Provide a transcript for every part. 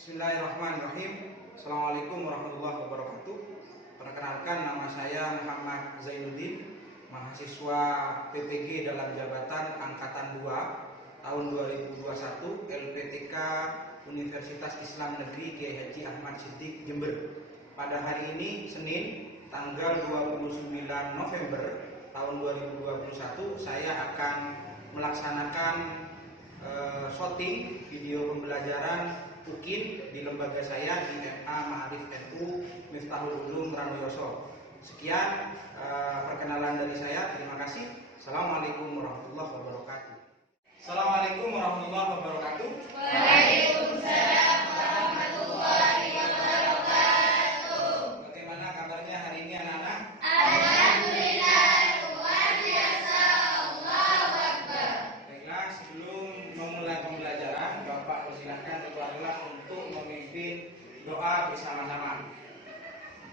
Bismillahirrahmanirrahim. Assalamualaikum warahmatullahi wabarakatuh. Perkenalkan, nama saya Muhammad Zainuddin, mahasiswa PPG dalam jabatan Angkatan 2 tahun 2021 LPTK Universitas Islam Negeri Kiai Haji Ahmad Siddiq Jember. Pada hari ini Senin tanggal 29 November tahun 2021 saya akan melaksanakan shooting video pembelajaran UKIN di lembaga saya di MA Ma'arif NU Miftahul Ulum Ranuyoso. Sekian perkenalan dari saya. Terima kasih. Assalamualaikum warahmatullahi wabarakatuh. Assalamualaikum warahmatullahi wabarakatuh. Waalaikumsalam warahmatullahi wabarakatuh. Bagaimana kabarnya hari ini anak-anak? Alhamdulillah, luar biasa. Allahu Akbar. Baiklah, sebelum memulai pembelajaran, Bapak persilahkan keluarlah untuk memimpin doa bersama-sama.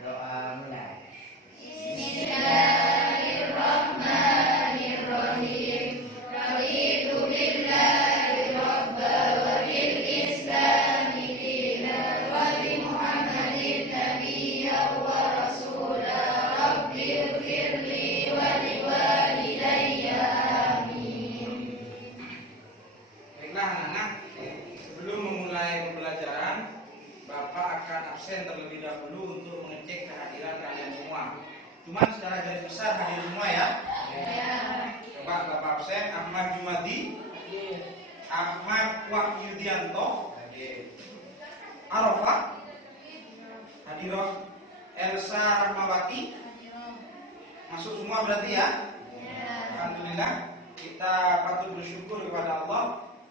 Doa mulai. Bismillahirrahmanirrahim. Raditu billahi rabba wa bil islami dinan wa bi Muhammadin nabiyya wa rasula. Rabbi ighfirli wa liwalidayya. Amin. Baiklah anak-anak, sebelum memulai pembelajaran, Bapak akan absen terlebih dahulu untuk mengecek kehadiran kalian semua. Cuma secara garis besar hadir semua ya. Coba Bapak absen. Ahmad Jumadi, Ahmad Wahyudianto, Arafah, Hadiroh, Elsa Rahmawati, masuk semua berarti ya. Alhamdulillah, kita patut bersyukur kepada Allah.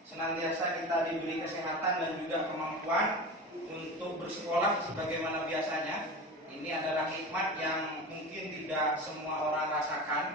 Senantiasa kita diberi kesehatan dan juga kemampuan untuk bersekolah sebagaimana biasanya. Ini adalah nikmat yang mungkin tidak semua orang rasakan.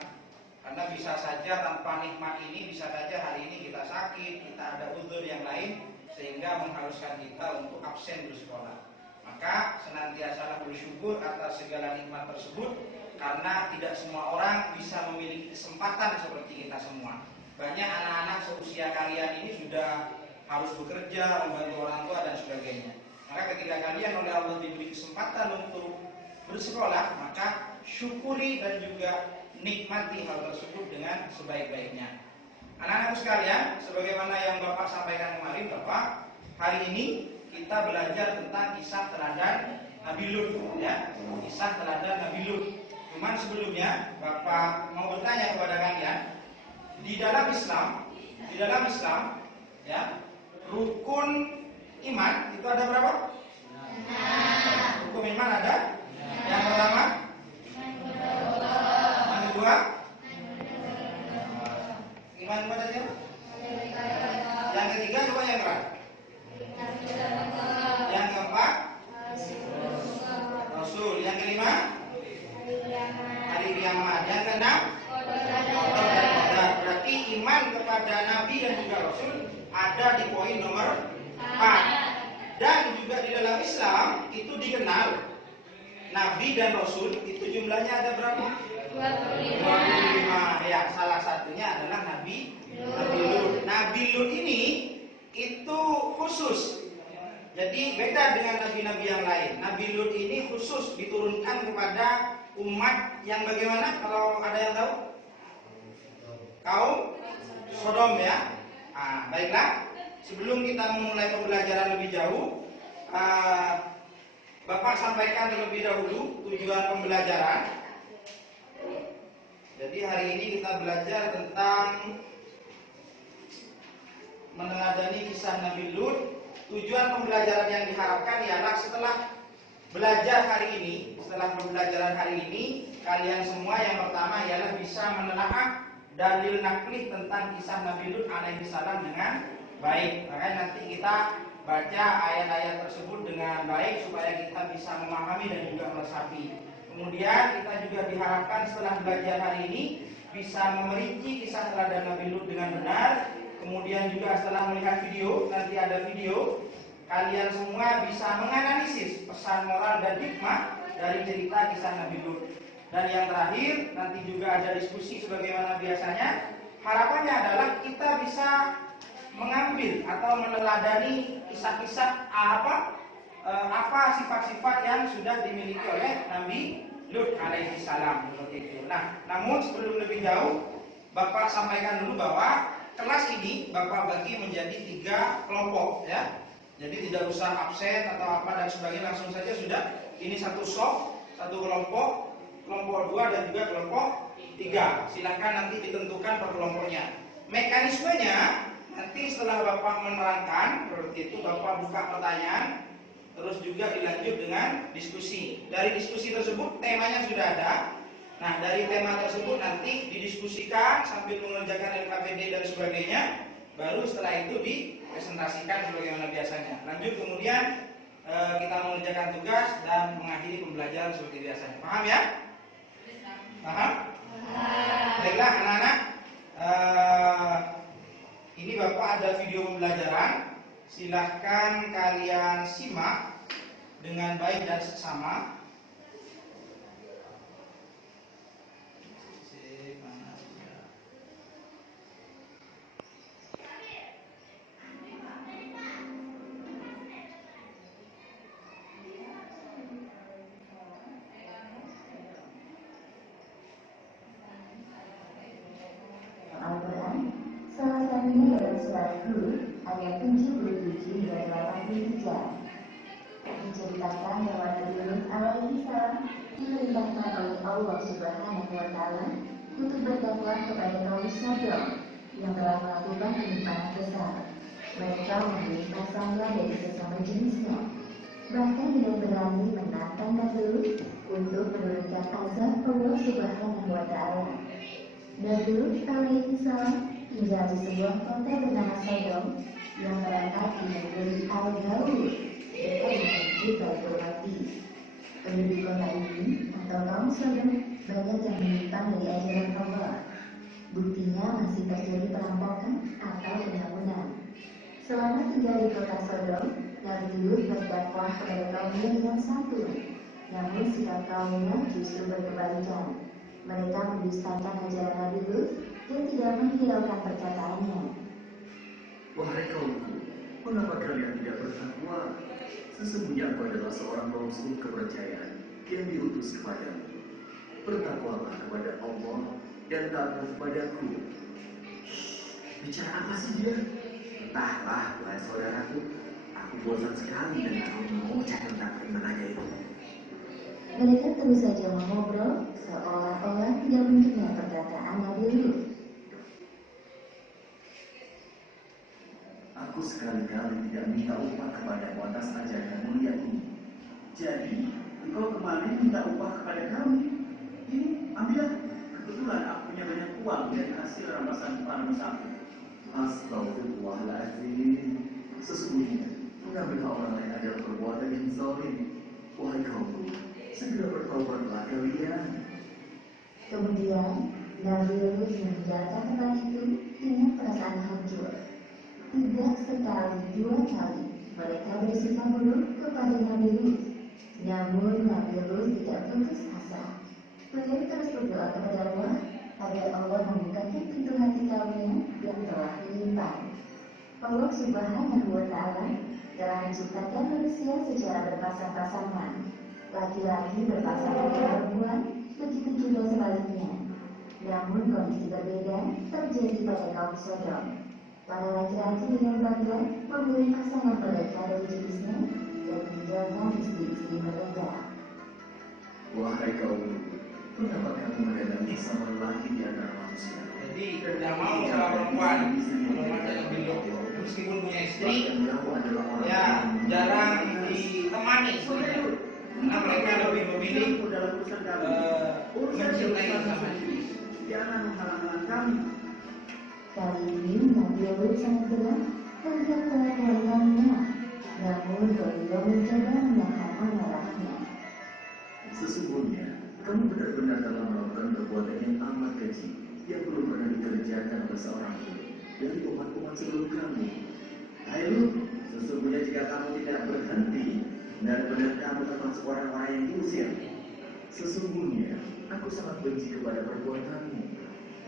Karena bisa saja tanpa nikmat ini, bisa saja hari ini kita sakit, kita ada uzur yang lain, sehingga mengharuskan kita untuk absen bersekolah. Maka senantiasalah bersyukur atas segala nikmat tersebut, karena tidak semua orang bisa memiliki kesempatan seperti kita semua. Banyak anak-anak seusia kalian ini sudah harus bekerja, membantu orang tua dan sebagainya. Maka ketika kalian oleh Allah diberi kesempatan untuk bersekolah, maka syukuri dan juga nikmati hal tersebut dengan sebaik-baiknya. Anak-anakku sekalian, sebagaimana yang Bapak sampaikan kemarin, Bapak, hari ini kita belajar tentang kisah teladan Nabi Lut, ya, kisah teladan Nabi Lut. Cuman sebelumnya, Bapak mau bertanya kepada kalian, di dalam Islam, ya, rukun iman itu ada berapa? Rukun iman ada? Yang pertama? Yang kedua? Iman kepada siapa? Yang ketiga coba yang berapa? Yang keempat? Rasul. Yang kelima? Hari kiamat. Yang keenam? Berarti iman kepada Nabi dan juga Rasul ada di poin nomor 4. Dan juga di dalam Islam itu dikenal Nabi dan Rasul itu jumlahnya ada berapa? 25. Ya, salah satunya adalah Nabi Lut. Nabi Lut ini itu khusus. Jadi beda dengan nabi-nabi yang lain. Nabi Lut ini khusus diturunkan kepada umat yang bagaimana? Kalau ada yang tahu? Kaum Sodom ya. Baiklah. Sebelum kita memulai pembelajaran lebih jauh, Bapak sampaikan terlebih dahulu tujuan pembelajaran. Jadi hari ini kita belajar tentang meneladani kisah Nabi Lut. Tujuan pembelajaran yang diharapkan ialah setelah belajar hari ini, setelah pembelajaran hari ini, kalian semua yang pertama ialah bisa menelaah dalil naklih tentang kisah Nabi Lut alaihi salam dengan baik. Makanya nanti kita baca ayat-ayat tersebut dengan baik supaya kita bisa memahami dan juga meresapi. Kemudian kita juga diharapkan setelah belajar hari ini bisa memerinci kisah teladan Nabi Lut dengan benar. Kemudian juga setelah melihat video, nanti ada video, kalian semua bisa menganalisis pesan moral dan hikmah dari cerita kisah Nabi Lut. Dan yang terakhir, nanti juga ada diskusi sebagaimana biasanya. Harapannya adalah kita bisa mengambil atau meneladani kisah-kisah apa sifat-sifat yang sudah dimiliki oleh Nabi Lut alaihi salam seperti itu. Nah, namun sebelum lebih jauh, Bapak sampaikan dulu bahwa kelas ini Bapak bagi menjadi 3 kelompok ya. Jadi tidak usah absen atau apa dan sebagainya, langsung saja sudah. Ini satu soft, satu kelompok 2 dan juga kelompok 3. Silakan nanti ditentukan per kelompoknya. Mekanismenya nanti setelah Bapak menerangkan seperti itu, Bapak buka pertanyaan, terus juga dilanjut dengan diskusi. Dari diskusi tersebut temanya sudah ada. Nah, dari tema tersebut nanti didiskusikan sambil mengerjakan LKPD dan sebagainya. Baru setelah itu dipresentasikan sebagaimana biasanya. Lanjut kemudian kita mengerjakan tugas dan mengakhiri pembelajaran seperti biasanya. Paham ya? Paham? Baiklah anak-anak. Ini Bapak ada video pembelajaran. Silahkan kalian simak dengan baik dan seksama. Al-Quran, salah satunya dalam surat Hud ayat 77 dan 83. Menceritakan bahwa Nabi Lut alaihi salam diperintahkan oleh Allah Subhanahu wa taala untuk berdakwah kepada kaum Sodom yang telah melakukan penyimpangan besar. Mereka memilih pasangan dari sesama jenisnya. Bahkan tidak berani menantang Nabi Lut untuk menurunkan azab Allah Subhanahu wa taala. Nabi Lut alaihi salam tinggal di sebuah kota bernama Sodom yang terletak di negeri Al-Gaur dekat dengan Jabal Quraish. Penduduk kota ini atau kaum Sodom banyak yang menyimpang dari ajaran Allah. Buktinya masih terjadi perampokan atau penyabunan. Selama tinggal di kota Sodom, Nabi Lut berdakwah kepada kaumnya yang satu. Namun sikap kaumnya justru berkebalikan. Mereka mendustakan ajaran Nabi Lut dan tidak menghiraukan perkataannya. Wahai kaumku, mengapa kalian tidak bertakwa? Sesungguhnya aku adalah seorang rasul kepercayaan yang diutus kepadamu. Bertakwalah kepada Allah dan taatlah kepadaku. Bicara apa sih dia? Entahlah, wahai saudaraku. Aku bosan sekali dan aku mengoceh tentang tenaga itu. Mereka terus saja mengobrol seolah-olah tidak mendengar perkataan Nabi Lut. Aku sekali-kali tidak minta upah kepadamu atas ajaran mulia ini. Jadi, engkau kemarin minta upah kepada kami. Ini, ambillah. Kebetulan aku punya banyak uang dari hasil rampasan panas aku. Astagfirullahaladzim. Sesungguhnya, mengambil hak orang lain adalah perbuatan yang zalim. Wahai kaumku, segera bertobatlah kalian. Kemudian, Nabi Lut meninggalkan tempat itu dengan perasaan hancur. Tidak sekali, 2 kali mereka bersikap buruk kepada Nabi Lut. Namun Nabi Lut tidak putus asa. Beliau terus berdoa kepada Allah agar Allah membukakan pintu hati kaumnya yang telah menyimpang. Allah Subhanahu wa taala telah menciptakan manusia secara berpasang-pasangan. Laki-laki berpasangan dengan perempuan, begitu juga sebaliknya. Namun kondisi berbeda terjadi pada kaum Sodom. Para laki-laki dengan bangga memilih pasangan mereka dari jenisnya dan meninggalkan istri-istri mereka. Wahai kaumku, mengapa kamu mengadang sama lelaki di antara manusia? Jadi tidak mau sama perempuan ada lebih meskipun punya istri, ya jarang ditemani sebenarnya. Karena mereka lebih memilih mencintai sama istri. Jangan menghalang-halang kami. Kali ini Nabi Lut sangat berat melihat kelakuannya. Namun beliau mencoba menahan amarahnya. Sesungguhnya, kamu benar-benar telah melakukan perbuatan yang amat keji yang belum pernah dikerjakan oleh seorang pun dari umat-umat sebelum kamu. Hai Lut, sesungguhnya jika kamu tidak berhenti, benar-benar kamu termasuk orang-orang yang diusir. Sesungguhnya, aku sangat benci kepada perbuatanmu.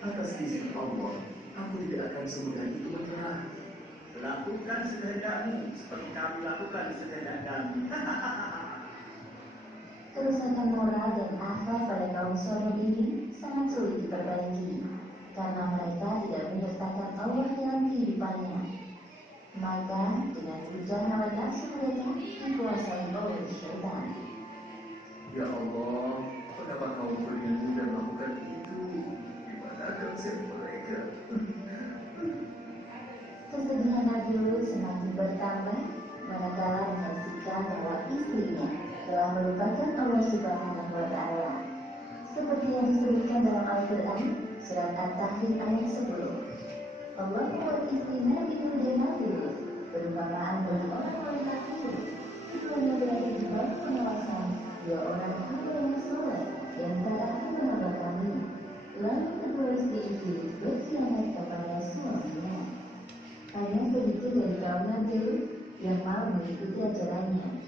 Atas izin Allah, aku tidak akan semudah itu menyerah. lakukan sekehendakmu seperti kami lakukan sekehendak kami. Kerusakan moral dan akhlak pada kaum Sodom ini sangat sulit diperbaiki karena mereka tidak menyertakan Allah dalam kehidupannya. Maka dengan hujan hawa nafsu mereka dikuasai oleh syaitan. Ya Allah, kenapa kau berikan mudah melakukan itu? Di mana konsep mereka? Kesedihan Nabi Lut semakin bertambah manakala menyaksikan bahwa istrinya telah melupakan Allah Subhanahu wa Ta'ala. Seperti yang disebutkan dalam Al-Quran, surat At-Tahrim ayat 10. Allah membuat istri Nabi Lut dan Nabi Lut berumpamaan bagi orang-orang kafir. Keduanya berada di bawah pengawasan dua orang hamba yang soleh di antara hamba kami. Lalu kedua istri berkhianat kepada suaminya. Hanya sedikit dari kaum Nabi Lut yang mau mengikuti ajarannya.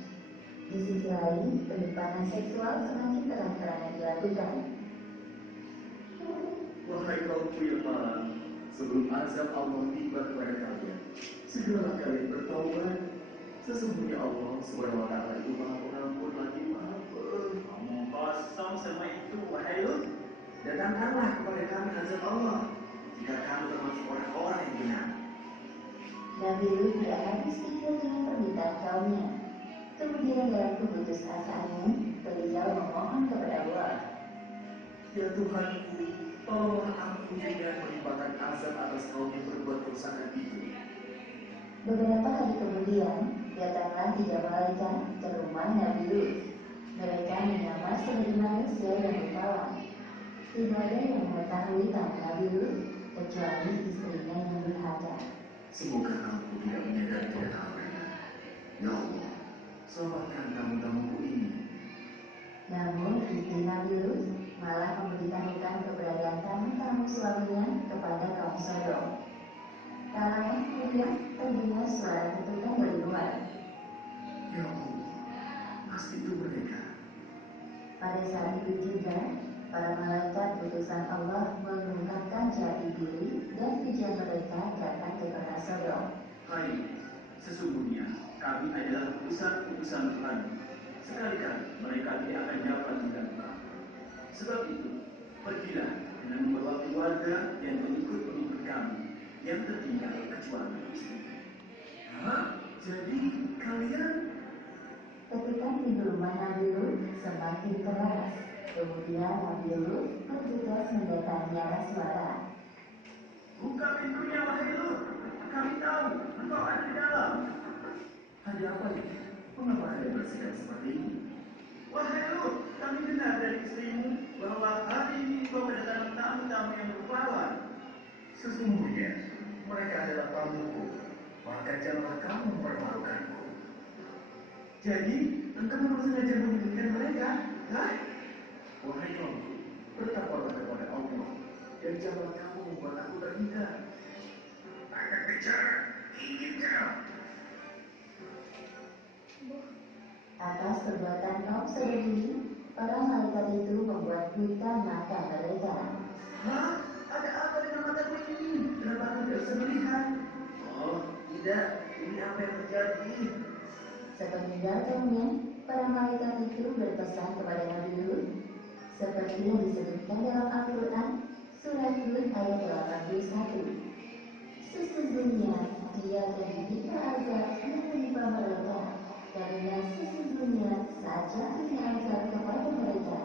Di sisi lain, penyimpangan seksual semakin terang-terangan dilakukan. Wahai kaumku yang malang, sebelum azab Allah tiba kepada kalian, segeralah kalian bertaubat. Sesungguhnya Allah SWT itu Maha Pengampun lagi Maha Ngomong kosong sama itu, wahai Lut. Datangkanlah kepada kami azab Allah jika kami termasuk orang-orang yang benar. Nabi Lut tidak habis pikir dengan permintaan kaumnya. Kemudian dalam keputusasaannya, beliau memohon kepada Allah. Ya Tuhanku, tolonglah aku dengan menimpakan azab atas kaum yang berbuat kerusakan itu. Beberapa hari kemudian, datanglah 3 malaikat ke rumah Nabi Lut. Mereka menyamar sebagai manusia yang berkawan. Tidak ada yang mengetahui tentang Nabi Lut kecuali istrinya yang durhaka. Semoga kamu tidak menyadari kedatangan mereka. Ya Allah, selamatkan tamu-tamuku ini. Namun istri Nabi Lut malah memberitahukan keberadaan tamu-tamu suaminya kepada kaum Sodom. Tak lama kemudian terdengar suara ketukan dari luar. Ya Allah, pasti itu mereka. Pada saat itu juga, para malaikat utusan Allah mengungkapkan jati diri dan tujuan mereka datang ke kota Sodom. Hai, sesungguhnya kami adalah utusan Tuhan. Sekali-kali mereka tidak akan dapat mengganggu. Sebab itu, pergilah dengan membawa keluarga dan pengikut-pengikut kami yang tertinggal kecuali istri. Hah? Jadi kalian? Ketika pintu rumah Nabi Lut semakin keras, kemudian Nabi Lut bergegas mendatangi arah suara. Buka pintunya, wahai Lut. Kami tahu engkau ada di dalam. Ada apa ini? Mengapa kalian bersikap seperti ini? Wahai Lut, kami dengar dari istrimu bahwa hari ini engkau mendatangi tamu-tamu yang berpahlawan. Sesungguhnya mereka adalah tamuku, maka janganlah kamu mempermalukanku. Jadi, engkau memang sengaja menyembunyikan mereka, hah? Wahai kaumku, bertakwalah kepada Allah dan jangan kamu membuat aku terhina. Akan bicara, ingin kau. Atas perbuatan kaum Sodom ini, para malaikat itu membuat buta mata mereka. Hah? Ada apa dengan mataku ini? Kenapa aku tidak bisa melihat? Oh, tidak. Ini apa yang terjadi? Sepeninggal kaumnya, para malaikat itu berpesan kepada Nabi Lut, seperti yang disebutkan dalam Al-Quran, surat Lut ayat 81. Sesungguhnya dia akan ditimpa azab yang menimpa mereka, karena sesungguhnya saat jatuhnya azab kepada mereka,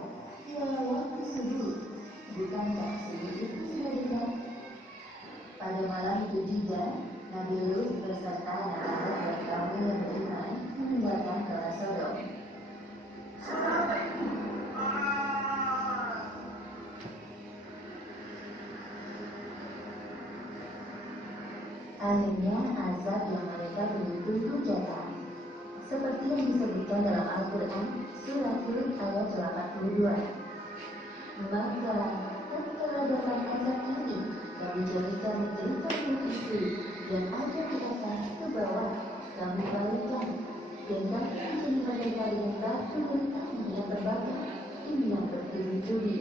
ialah waktu subuh, bukankah subuh itu sudah dekat? Pada malam itu juga, Nabi Lut beserta anak-anak dan kaum yang beriman meninggalkan kota Sodom. Apa itu? Akhirnya azab yang mereka tunggu datang. Seperti yang disebutkan dalam Al-Quran, surat Hud ayat 82. Maka tatkala datang azab ini, kami jadikan menderita itu dan ada di atas ke bawah, kami balikkan, dan kami menjadi mereka yang batu dan tanah yang terbakar, ini yang bertubi-tubi.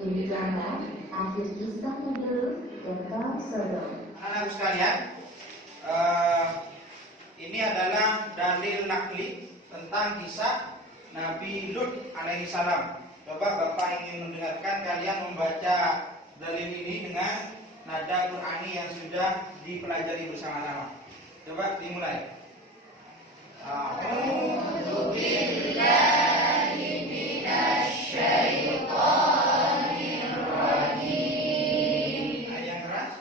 Demikianlah akhir kisah Nabi Lut dan kaum Sodom. Anak-anakku sekalian, Ini adalah dalil nakli tentang kisah Nabi Lut alaihissalam. Coba Bapak ingin mendengarkan, kalian membaca dalil ini dengan nada Qur'ani yang sudah dipelajari bersama-sama. Coba dimulai. A'udzu billahi minasy syaithanir rajim. Ayat keras.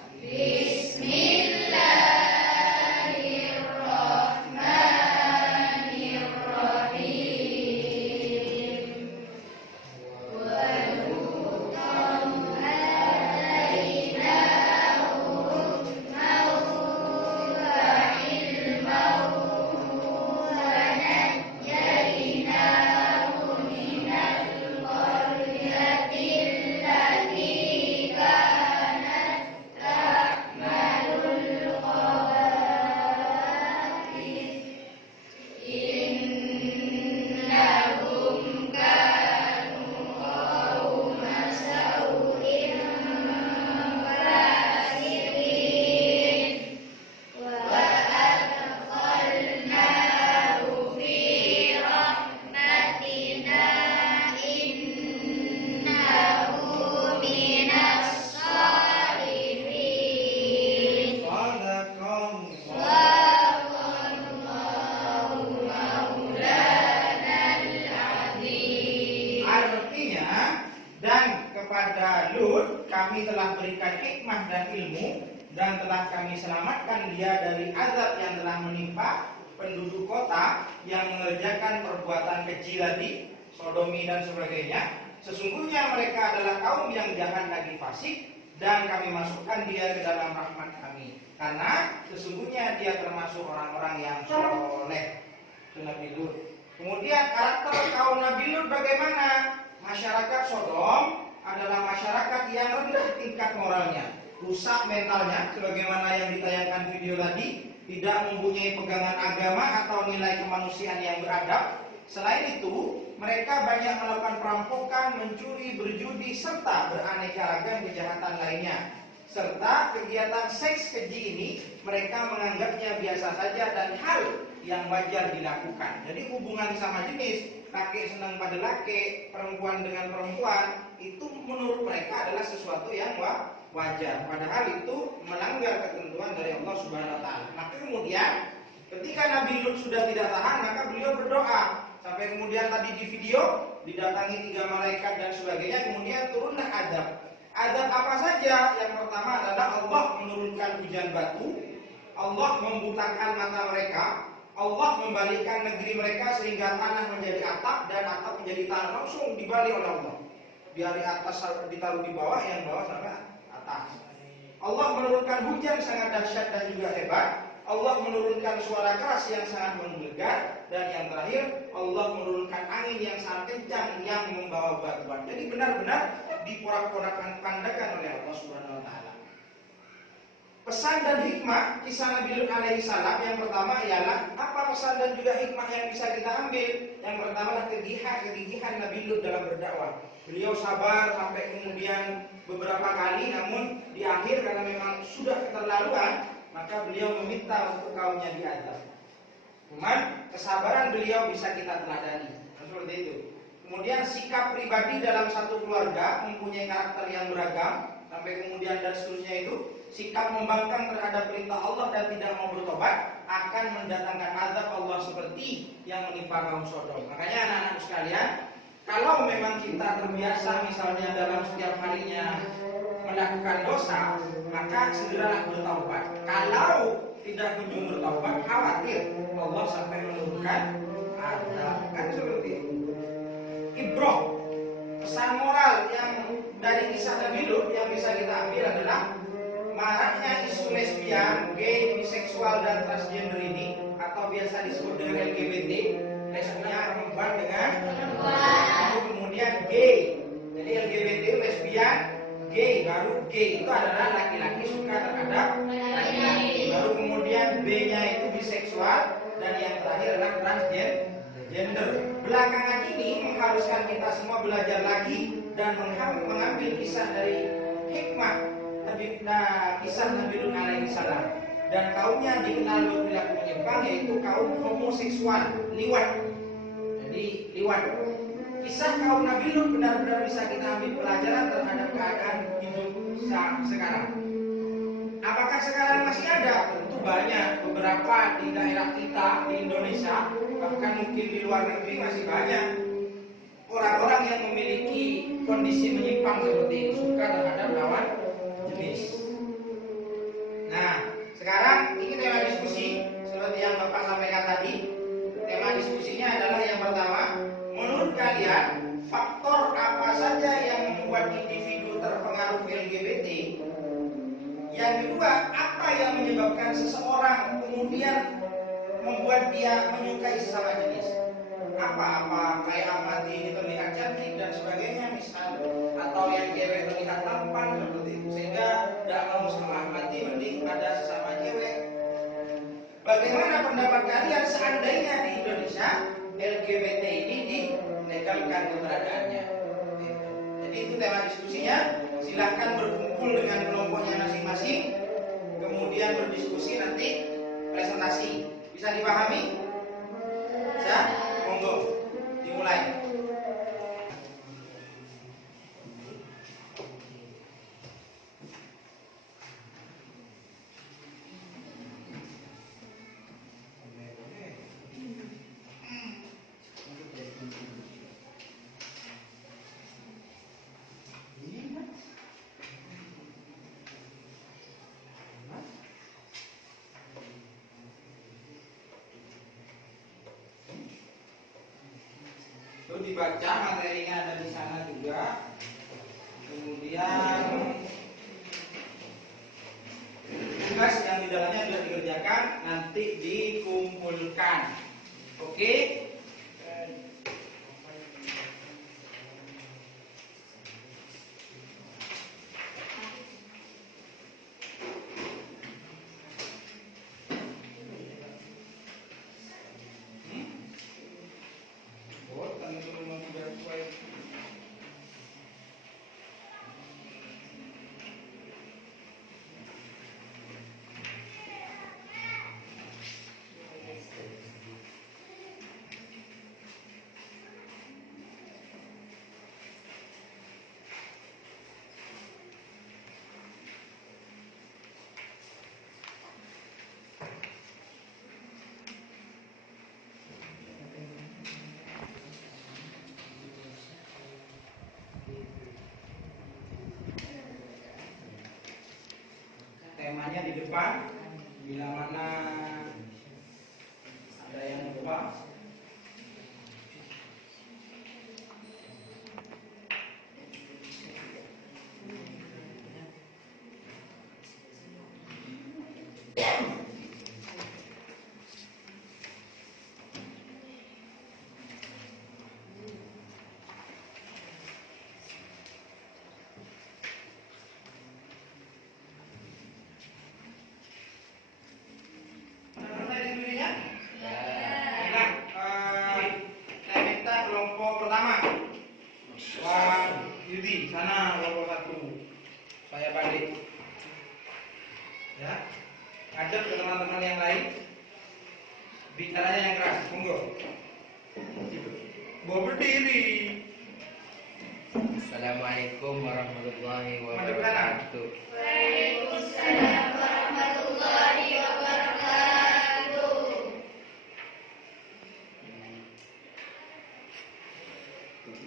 Kami telah berikan hikmah dan ilmu, dan telah kami selamatkan dia dari azab yang telah menimpa penduduk kota yang mengerjakan perbuatan keji tadi, sodomi dan sebagainya. Sesungguhnya mereka adalah kaum yang jahat lagi fasik, dan kami masukkan dia ke dalam rahmat kami, karena sesungguhnya dia termasuk orang-orang yang soleh. Itu Nabi Lut. Kemudian karakter kaum Nabi Lut bagaimana? Masyarakat Sodom adalah masyarakat yang rendah tingkat moralnya, rusak mentalnya, sebagaimana yang ditayangkan video tadi, tidak mempunyai pegangan agama atau nilai kemanusiaan yang beradab. Selain itu, mereka banyak melakukan perampokan, mencuri, berjudi, serta beraneka ragam kejahatan lainnya. Serta kegiatan seks keji ini mereka menganggapnya biasa saja dan hal yang wajar dilakukan. Jadi hubungan sama jenis, laki senang pada laki, perempuan dengan perempuan, itu menurut mereka adalah sesuatu yang wajar. Padahal itu melanggar ketentuan dari Allah Subhanahu wa taala. Maka kemudian ketika Nabi Lut sudah tidak tahan, maka beliau berdoa. Sampai kemudian tadi di video didatangi 3 malaikat dan sebagainya, kemudian turunlah azab. Azab apa saja? Yang pertama adalah Allah menurunkan hujan batu, Allah membutakan mata mereka, Allah membalikkan negeri mereka sehingga tanah menjadi atap dan atap menjadi tanah, langsung dibalik oleh Allah. Dari atas ditaruh di bawah, yang bawah sampai atas. Allah menurunkan hujan sangat dahsyat dan juga hebat. Allah menurunkan suara keras yang sangat menggelegar, dan yang terakhir Allah menurunkan angin yang sangat kencang yang membawa batuan. Jadi benar-benar diporak-porandakan oleh Allah Subhanahu wa taala. Pesan dan hikmah kisah Nabi Lut alaihissalam yang pertama ialah apa pesan dan juga hikmah yang bisa kita ambil? Yang pertama adalah kegigihan Nabi Lut dalam berdakwah. Beliau sabar sampai kemudian beberapa kali, namun di akhir karena memang sudah keterlaluan, maka beliau meminta untuk kaumnya diazab. Cuman kesabaran beliau bisa kita teladani. Seperti itu. Kemudian sikap pribadi dalam satu keluarga mempunyai karakter yang beragam, sampai kemudian dan seterusnya itu, sikap membangkang terhadap perintah Allah dan tidak mau bertobat akan mendatangkan azab Allah seperti yang menimpa kaum Sodom. Makanya anak-anak sekalian, kalau memang kita terbiasa misalnya dalam setiap harinya melakukan dosa, maka segeralah bertaubat. Kalau tidak kunjung bertaubat, khawatir Allah sampai menurunkan azab. Kan seperti itu. Ibrah, pesan moral yang dari kisah Nabi Lut yang bisa kita ambil adalah maraknya isu lesbian, gay, biseksual dan transgender ini, atau biasa disebut dengan LGBT, lesbian perempuan dengan perempuan, kemudian gay. Jadi LGBT lesbian, gay, baru gay itu adalah laki-laki suka terhadap laki-laki. Baru kemudian B-nya itu biseksual, dan yang terakhir adalah transgender. Belakangan ini mengharuskan kita semua belajar lagi dan mengambil kisah dari hikmah kisah Nabi Lut alaihissalam. dan kaumnya dikenal berperilaku menyimpang, yaitu kaum homoseksual, liwat. Jadi liwat. Kisah kaum Nabi Lut benar-benar bisa kita ambil pelajaran terhadap keadaan hidup sekarang. Apakah sekarang masih ada? Tentu banyak. Beberapa di daerah kita di Indonesia, bahkan mungkin di luar negeri masih banyak orang-orang yang memiliki kondisi menyimpang seperti ini, suka terhadap lawan jenis. Nah, sekarang ini tema diskusi seperti yang Bapak sampaikan tadi. Tema diskusinya adalah yang pertama, menurut kalian faktor apa saja yang membuat individu terpengaruh LGBT? Yang kedua, apa yang menyebabkan seseorang kemudian membuat dia menyukai sesama jenis? Apa kayak amati terlihat cantik dan sebagainya misal, atau yang cewek terlihat tampan seperti itu, sehingga tidak mau sama amati, mending ada sesama cewek. Bagaimana pendapat kalian seandainya di Indonesia LGBT ini dilegalkan keberadaannya? Jadi itu tema diskusinya. Silahkan berkumpul dengan kelompoknya masing-masing, kemudian berdiskusi, nanti presentasi. Bisa dipahami? Bisa? Monggo, dimulai. Itu dibaca, materinya ada di sana juga. Kemudian tugas yang di dalamnya sudah dikerjakan, nanti dikumpulkan. Oke? Temanya di depan, bila mana ada yang lupa. Sana kelompok 1, saya balik. Ya, ajak ke teman-teman yang lain. Bicaranya yang keras, monggo. Bawa berdiri. Assalamualaikum warahmatullahi wabarakatuh. Waalaikumsalam warahmatullahi wabarakatuh.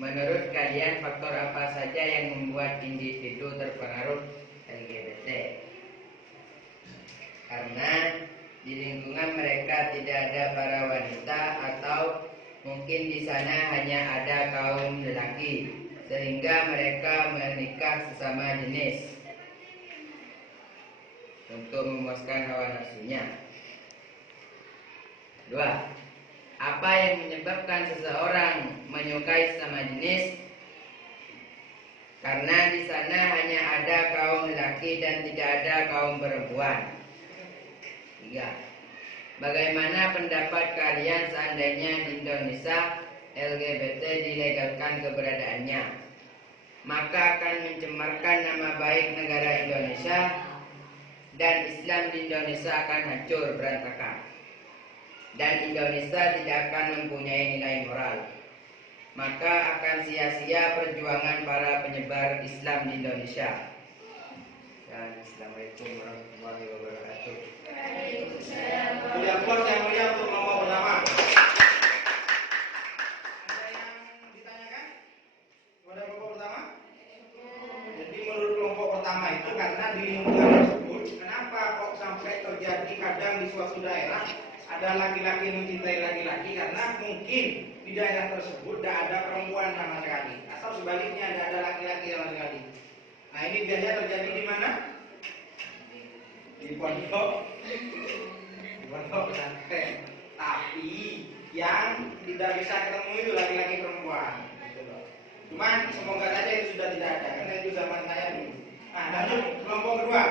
Menurut kalian faktor apa saja yang membuat individu terpengaruh LGBT? Karena di lingkungan mereka tidak ada para wanita, atau mungkin di sana hanya ada kaum lelaki, sehingga mereka menikah sesama jenis untuk memuaskan hawa nafsunya. 2. Apa yang menyebabkan seseorang menyukai sesama jenis? Karena di sana hanya ada kaum lelaki dan tidak ada kaum perempuan. 3. Bagaimana pendapat kalian seandainya di Indonesia LGBT dilegalkan keberadaannya? Maka akan mencemarkan nama baik negara Indonesia, dan Islam di Indonesia akan hancur berantakan. Dan Indonesia tidak akan mempunyai nilai moral. Maka akan sia-sia perjuangan para penyebar Islam di Indonesia. Dan Assalamualaikum warahmatullahi wabarakatuh. Beri aplaus yang mulia untuk kelompok pertama. Ada yang ditanyakan kepada kelompok pertama? Jadi menurut kelompok pertama itu karena di lingkungan tersebut, kenapa kok sampai terjadi kadang di suatu daerah ada laki-laki mencintai laki-laki karena mungkin di daerah tersebut tidak ada perempuan sama sekali, atau sebaliknya tidak ada laki-laki sama sekali. Nah ini biasanya terjadi di mana? Di pondok pesantren. Tapi yang tidak bisa ketemu itu laki-laki perempuan. Cuman semoga saja itu sudah tidak ada, karena itu zaman saya dulu. Nah lanjut kelompok kedua.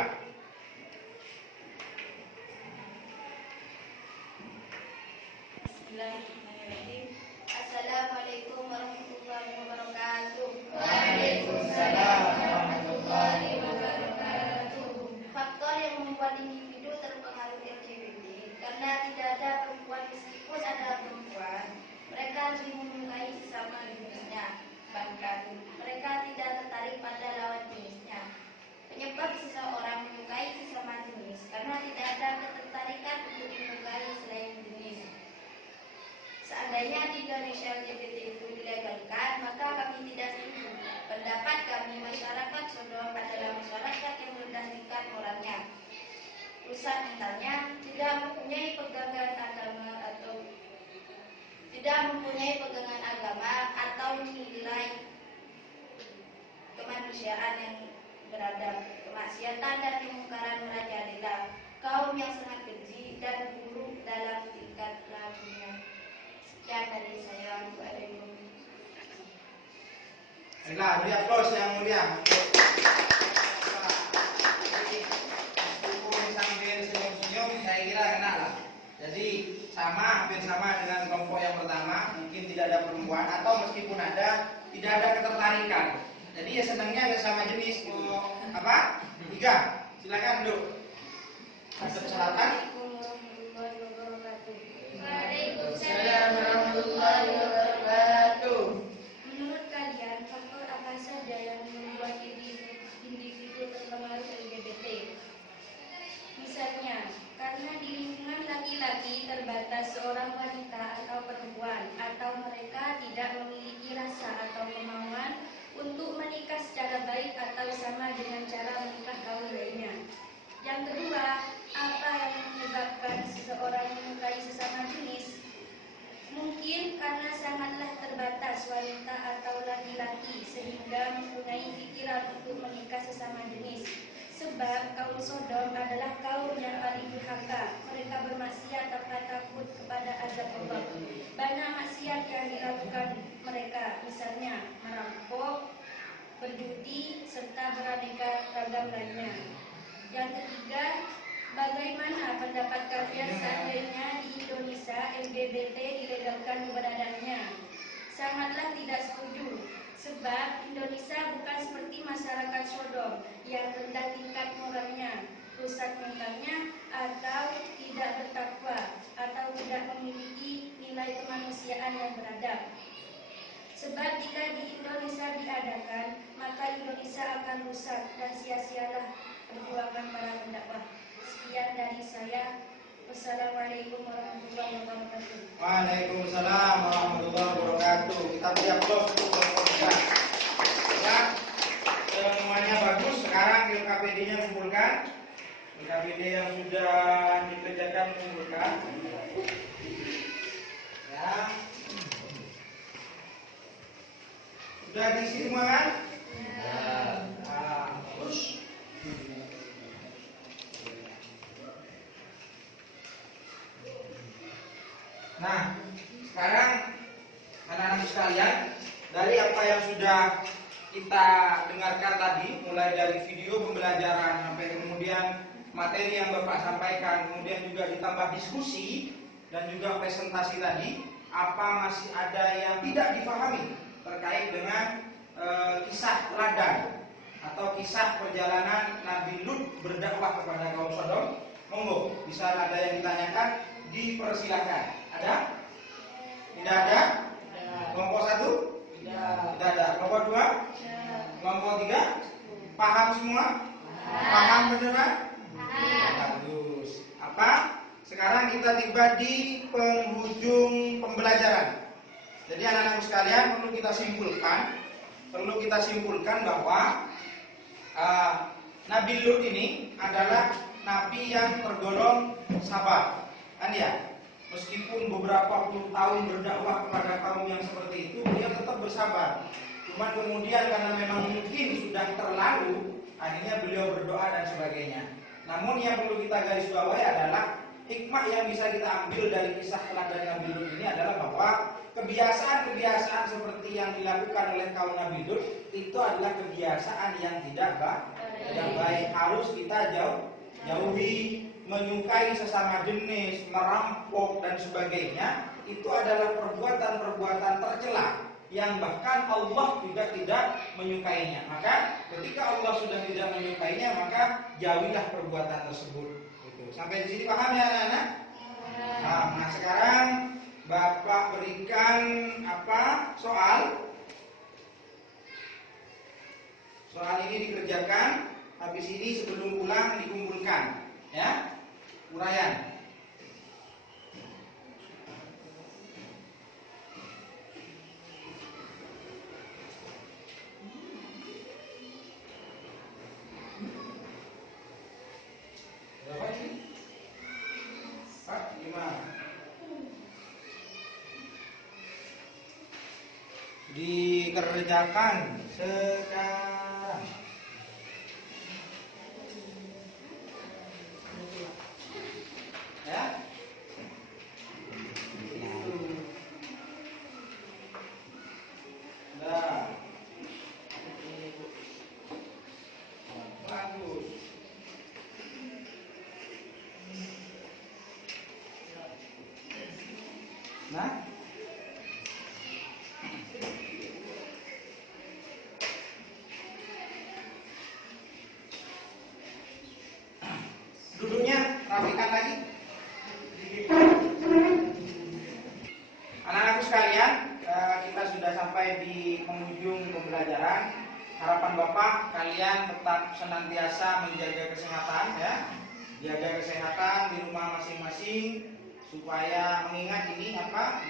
Bismillahirrahmanirrahim. Assalamualaikum warahmatullahi wabarakatuh. Waalaikumsalam warahmatullahi wabarakatuh. Faktor yang membuat individu terpengaruh LGBT karena tidak ada perempuan, meskipun ada perempuan, mereka lebih menyukai sesama jenisnya. Bahkan mereka tidak tertarik pada lawan jenisnya. Penyebab seseorang menyukai sesama jenis karena tidak ada ketertarikan untuk menyukai selain jenis. Seandainya di Indonesia LGBT itu dilegalkan, maka kami tidak setuju. Pendapat kami, masyarakat Sodom adalah masyarakat yang rendah tingkat moralnya, rusak mentalnya, tidak mempunyai pegangan agama atau nilai kemanusiaan yang beradab. Kemaksiatan dan kemungkaran merajalela, kaum yang sangat keji dan buruk dalam tingkat lakunya. Sekian dari saya. Baiklah, beri aplaus yang mulia. Meskipun sambil senyum-senyum, saya kira enak lah. Jadi hampir sama dengan kelompok yang pertama. Mungkin tidak ada perempuan, atau meskipun ada, tidak ada ketertarikan. Jadi ya senangnya sama jenis. Apa? 3. Silakan duduk. Hadap selatan. Waalaikumsalam warahmatullahi wabarakatuh. Menurut kalian, faktor apa saja yang membuat individu terpengaruh LGBT? Misalnya, karena di lingkungan laki-laki terbatas seorang wanita atau perempuan, atau mereka tidak memiliki rasa atau kemauan untuk menikah secara baik atau sama dengan cara menikah kaum lainnya. Yang kedua, apa yang menyebabkan seseorang menyukai sesama jenis? Mungkin karena sangatlah terbatas wanita atau laki-laki sehingga mempunyai pikiran untuk menikah sesama jenis. Sebab kaum Sodom adalah kaum yang paling durhaka. Mereka bermaksiat tanpa takut kepada azab Allah. Banyak maksiat yang dilakukan mereka, misalnya merampok, berjudi, serta beraneka ragam lainnya. Yang ketiga, bagaimana pendapat kalian seandainya di Indonesia LGBT dilegalkan keberadaannya? Sangatlah tidak setuju, sebab Indonesia bukan seperti masyarakat Sodom yang rendah tingkat moralnya, rusak mentalnya, atau tidak bertakwa, atau tidak memiliki nilai kemanusiaan yang beradab. Sebab jika di Indonesia diadakan, maka Indonesia akan rusak dan sia-sialah perjuangan para pendakwah. Sekian dari saya. Wassalamualaikum warahmatullahi wabarakatuh. Waalaikumsalam warahmatullahi wabarakatuh. Kita beri aplaus untuk kelompok kita. Ya, semuanya bagus. Sekarang LKPD-nya kumpulkan. LKPD yang sudah dikerjakan kumpulkan. Ya. Sudah diisi semua kan? Ya. Nah, terus. Nah, sekarang anak-anak sekalian, dari apa yang sudah kita dengarkan tadi, mulai dari video pembelajaran sampai kemudian materi yang Bapak sampaikan, kemudian juga ditambah diskusi dan juga presentasi tadi, apa masih ada yang tidak dipahami terkait dengan kisah teladan atau kisah perjalanan Nabi Lut berdakwah kepada kaum Sodom. Monggo, bisa ada yang ditanyakan, dipersilakan. Ada? Tidak ada? Kelompok 1? Tidak ada. Kelompok 2? Kelompok 3? Paham semua? Paham beneran? Bagus. Apa? Sekarang kita tiba di penghujung pembelajaran. Jadi anak-anakku sekalian, perlu kita simpulkan bahwa Nabi Lut ini adalah nabi yang tergolong sabar, kan ya? Meskipun beberapa puluh tahun berdakwah kepada kaum yang seperti itu, beliau tetap bersabar. Cuma kemudian karena memang mungkin sudah terlalu, akhirnya beliau berdoa dan sebagainya. Namun yang perlu kita garis bawahi adalah hikmah yang bisa kita ambil dari kisah teladan Nabi Lut ini adalah bahwa kebiasaan-kebiasaan seperti yang dilakukan oleh kaum Nabi Lut itu adalah kebiasaan yang tidak baik, harus kita jauhi. Menyukai sesama jenis, merampok dan sebagainya, itu adalah perbuatan-perbuatan tercela yang bahkan Allah juga tidak menyukainya. Maka ketika Allah sudah tidak menyukainya, maka jauhilah perbuatan tersebut. Gitu. Sampai di sini paham ya anak-anak? Nah, sekarang Bapak berikan soal. Soal ini dikerjakan, habis ini sebelum pulang dikumpulkan, ya. Uraian. Berapa ini? 4, 5. Dikerjakan sekarang. Ya. Nah. Bagus. Nah. Duduknya rapikan lagi. Anak-anakku sekalian, kita sudah sampai di penghujung pembelajaran. Harapan Bapak, kalian tetap senantiasa menjaga kesehatan, ya. Jaga kesehatan di rumah masing-masing, supaya mengingat ini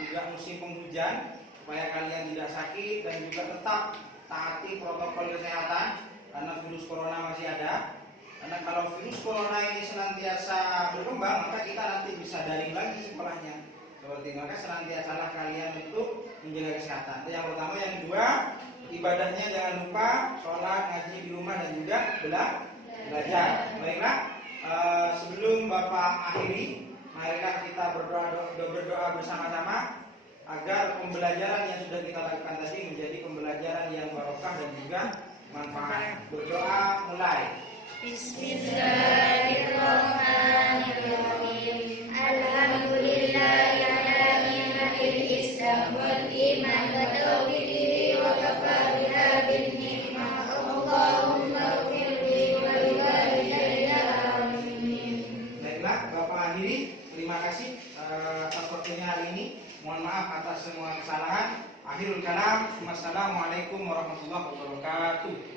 juga musim penghujan, supaya kalian tidak sakit dan juga tetap taati protokol kesehatan karena virus corona masih ada. Karena kalau virus corona ini senantiasa berkembang, maka kita nanti bisa daring lagi sekolahnya. Seperti maka senantiasalah kalian untuk menjaga kesehatan. Itu yang pertama. Yang kedua, ibadahnya jangan lupa sholat, ngaji di rumah dan juga belajar. Baiklah, sebelum Bapak akhiri, marilah kita berdoa bersama-sama agar pembelajaran yang sudah kita lakukan tadi menjadi pembelajaran yang barokah dan juga manfaat. Berdoa mulai. Bismillahirrahmanirrahim. Alhamdulillahi ala ni'matil Islam wal iman wa taufiqihi wa kafa'iha bin ni'mah. Allahumma ghfirli wa liwalidayya amin. Baiklah, Bapak akhiri. Terima kasih atas waktunya hari ini. Mohon maaf atas semua kesalahan. Akhirul kalam. Wassalamualaikum warahmatullahi wabarakatuh.